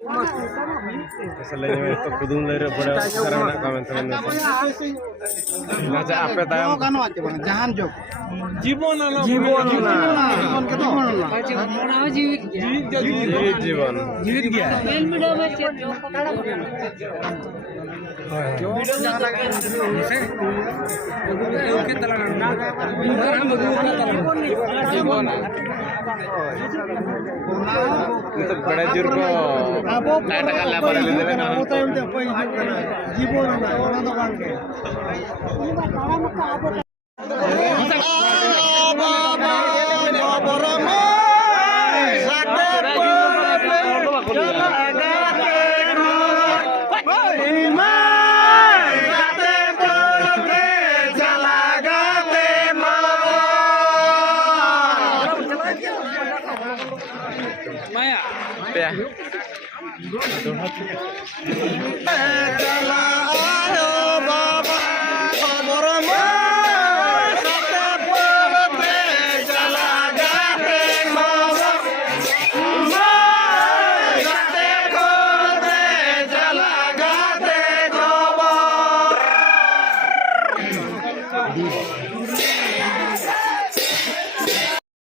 Selain itu kudung dari pada sekarang nak komen teman ngaca apa tahu কেন আছে মানে জাহান যোগ জীবন জীবন কেন জীবন জীবিত গিয়া itu beda jur ko kata kala pada lihat kan জীবন না ওনা দোকান কে ya